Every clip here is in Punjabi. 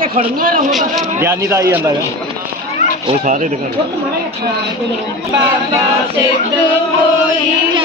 ਕੇ ਖੜਨਾ ਰਹੋ ਗਿਆਨੀ ਦਾ ਆਈ ਜਾਂਦਾ ਗਾ। ਉਹ ਸਾਰੇ ਦੇ ਘਰ ਬਾਬਾ ਸਿੱਧ ਹੋਈ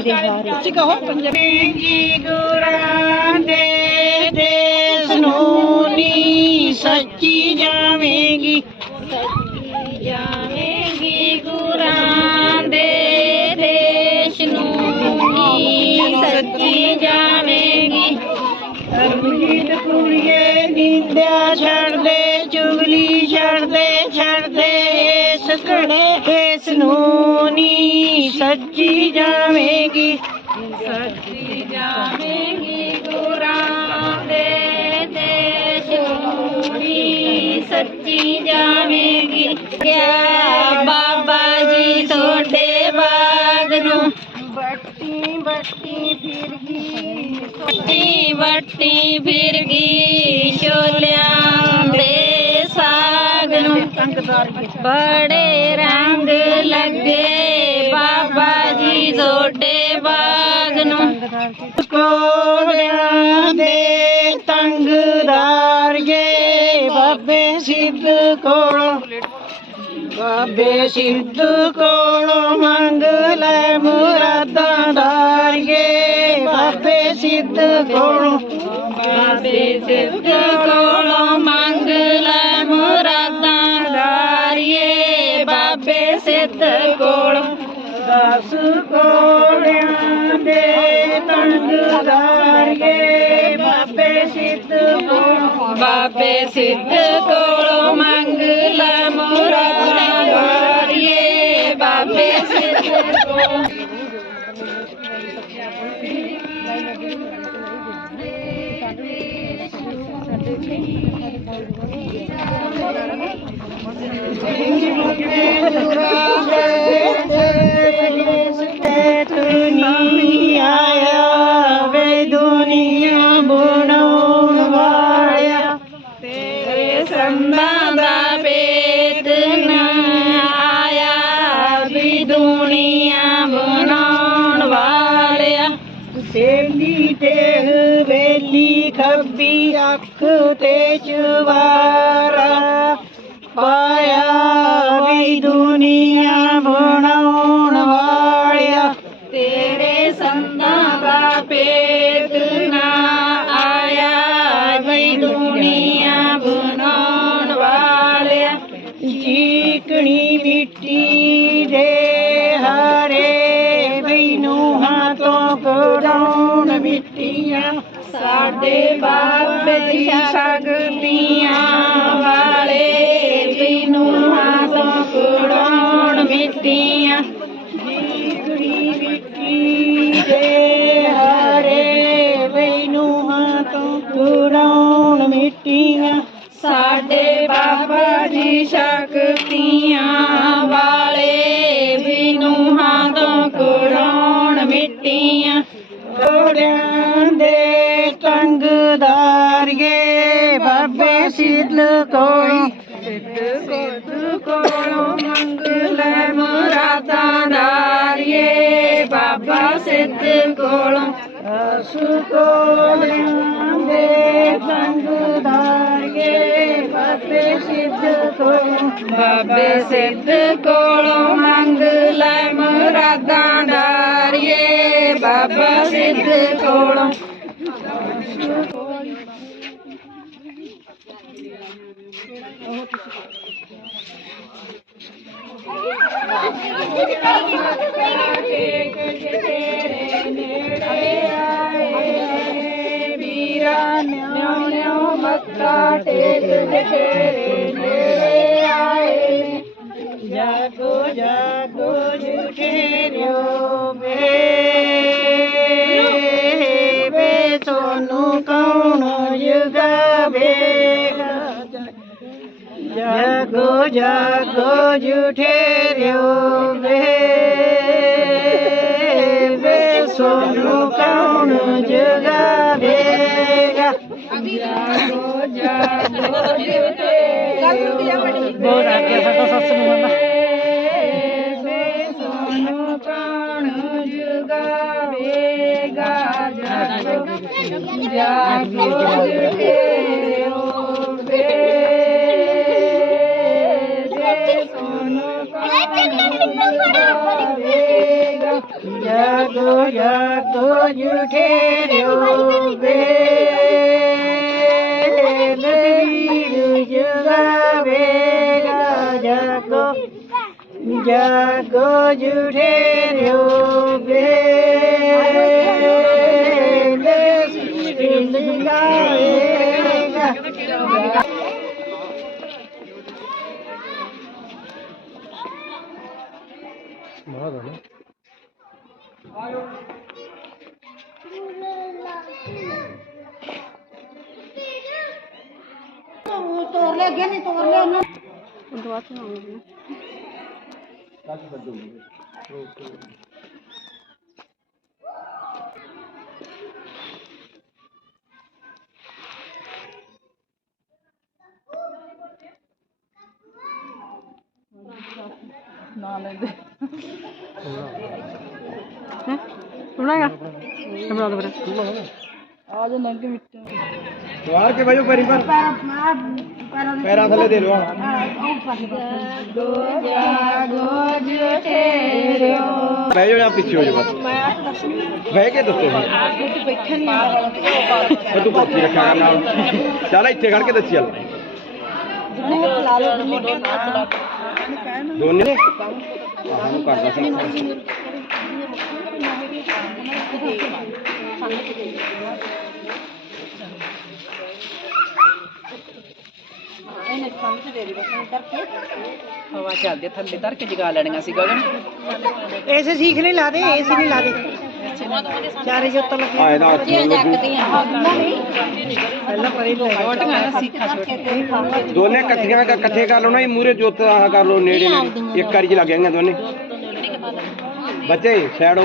ਮਿੱਟੀ ਦੇ ਹਾਰੇ। ਤੁਸੀਂ ਕਹੋ। ਪੰਜਾਬੀ ਜੀ ਗੁਰਾਂ ਦੇ ਦੇਸ ਨੂੰ ਨੀ ਸੱਚੀ ਜਾਵੇਂਗੀ। ਸੱਚੀ ਜਾਵੇਂਗੀ ਗੁਰਾਂ ਦੇ ਦੇਸ਼ ਨੂੰ ਨੀ ਸੱਚੀ ਜਾਵੇਂਗੀ ਰਮਜੀਤ ਕੁੜੀਏ ਨਿੰਦਿਆ ਛੱਡਦੇ ਚੁਗਲੀ ਛੱਡਦੇ ਛੱਡਦੇ ਇਸ ਘੜੇ ਇਸ ਨੂੰ ਸੱਚੀ ਜਾਵੇਂਗੀ। ਸੱਚੀ ਜਾਵੇਂਗੀ ਗੁਰਾਂ ਦੇ ਦੇਸ਼ ਨੀ ਸੱਚੀ ਜਾਵੇਂਗੀ ਕਿਆ ਬਾਬਾ ਜੀ ਤੁਹਾਡੇ ਬਾਗ ਨੂੰ। ਬੱਟੀ ਬੱਟੀ ਫਿਰ ਗਈ ਵੱਟੀ ਵੱਟੀ ਫਿਰ ਗਈ ਛੋਲਿਆਂ ਦੇ ਬੜੇ ਰੰਗ ਲੱਗੇ ਬਾਬਾ ਜੀ ਤੁਹਾਡੇ ਬਾਗ ਨੂੰ। ਕੋਲਿਆਂ ਦੇ ਤੰਗਦਾਰ ਜੇ ਬਾਬੇ ਸਿੱਧ ਕੋਲੋਂ ਬਾਬੇ ਸਿੱਧ ਕੋਲੋਂ ਮੰਗ ਲੈ ਮੁਰਾਦਾਂ ਦਾਰੀਏ ਬਾਬੇ ਸਿੱਧ ਕੋਲੋਂ। ਬਾਬੇ ਸਿੱਧ ਕੋਲੋਂ ਮੰਗ ਲੈ ਤੰਗ ਦਾਰੀਏ ਬਾਬੇ ਸਿੱਧ ਕੋਲੋਂ ਬਾਬੇ ਸਿੱਧ ਕੋਲੋਂ ਮੰਗ ਲੈ ਮੁਰਾਦਾਂ ਦਾਰੀਏ ਸੇਲੀ ਟੇਹ ਵੇਲੀ ਖੱਬੀ ਅੱਖ ਤੇ ਚਵਾਰਾ ਪਾਇਆ ਵੀ ਦੁਨੀਆ ਤੋਂ ਮਿੱਟੀਆਂ ਸਾਡੇ ਬਾਬੇ ਦੀ ਸ਼ਕਤੀਆਂ ਵਾਲੇ ਵੀ ਨੂੰਹਾਂ ਤੋਂ ਕਢਾਉਣ ਮਿੱਟੀਆਂ। ਕੋੜਿਆਂ ਦੇ ਤੰਗਦਾਰੀਏ ਬਾਬੇ ਸਿੱਧ ਕੋਲੋਂ ਸਿੱਧ ਕੋਲੋਂ ਮੰਗ ਲੈ ਮੁਰਾਦਾਂ ਦਾਰੀਏ, ਬਾਬਾ ਸਿੱਧ ਕੋਲੋਂ ਅਸੂ ਕੋੜਿਆਂ ਦੇ ਤੰਗਦਾਰੀਏ ਬਾਬੇ ਸਿੱਧ ਕੋਲੋਂ ਬਾਬੇ ਸਿੱਧ ਕੋਲੋਂ ਸਿੱਧ ਕੋਲੋਂ। ਵੀਰਾ ਨਿਉ ਤੇਰੇ ਜਾਗੋ ਜਾਗੋ ਜੁਠੇ ਰਿਓ ਵੇ ਵੇ ਸੋਨੂੰ ਕੌਣ ਜਗਾਵੇਗਾ ਜਾਗੋ ਜਾਗੋ ਜੁਠੇ ਬਹੁਤ ਆ ਗਿਆ ਸਾਡਾ ਸੱਸ ਨੂੰ ਵੇ ਸੋਨੂੰ ਕੌਣ ਜਗਾਵੇਗਾ ਜਾਗੋ ਜਾਗੋ ਜਾਗੋ ਜਾਗੋ ਜੁਠੇ ਰਿਓ ਵੇ ਨਦੀਰ ਜਗਾਵੇਗਾ ਜਾਗੋ ਜਾਗੋ ਜੁਠੇ ਰਿਓ ਵੇ ਨਦੀਰ ਜਗਾਵੇਗਾ ਤੋੜ ਲੈ ਅੱਗੇ ਨਹੀਂ ਤੋੜ ਲੈ ਉਹਨਾਂ ਦੁਆ ਸੁਣਾਉਂਗਾ ਨਾ ਲੈਂਦੇ ਹੈ? ਸੁਣਾਗਾ ਬਣਾ ਦੋ ਫਿਰ ਆ ਜਾ ਲੰਘ ਵਿੱਚ। ਸਵਾਰ ਕੇ ਬਾਜੋ ਪੈਰੀ ਪੈਰਾਂ ਥੱਲੇ ਦੇ ਲਓ ਬਹਿ ਜਾਓ ਜਾਂ ਪਿੱਛੇ ਹੋ ਜਾਓ ਬਸ। ਬਹਿ ਕੇ ਦੱਸੋ ਫਿਰ ਤੂੰ ਕੋਠੀ ਰੱਖਿਆ ਨਾਲ। ਚੱਲ ਇੱਥੇ ਖੜ ਕੇ ਦੱਸੀ ਚੱਲ ਦੋਨੇ ਨੇ। ਆਹ ਨੂੰ ਕਰਦਾ ਸੀ। ਹਵਾ ਚੱਲਦੀ ਆ, ਥੱਲੇ ਧਰ ਕੇ ਜਗਾ ਲੈਣੀਆਂ ਸੀ ਗਗਨ। ਐਸੇ ਸੀਖ ਨਹੀਂ ਲਾ ਦੇ ਐਸੇ ਨਹੀਂ ਲਾ ਦੇ। ਚਾਰੇ ਜੁੱਤ ਲੱਗੇ। ਆ ਇਹਦਾ ਪਹਿਲਾਂ ਪਰੇ ਲੈ ਛੋਟੀਆਂ ਨਾ ਸੀਖਾਂ ਛੋਟੀਆਂ। ਦੋਨੇ ਇਕੱਠੀਆਂ ਕਰ- ਇਕੱਠੇ ਕਰ ਲਓ ਨਾ ਮੂਰੇ ਜੋਤ ਆਹ ਕਰ ਲਓ ਨੇੜੇ ਨੇੜੇ। ਇੱਕ ਵਾਰੀ ਚ ਲੱਗ ਜਾਣਗੀਆਂ ਦੋਨੇ। ਬੱਚੇ ਸਾਈਡ ਹੋ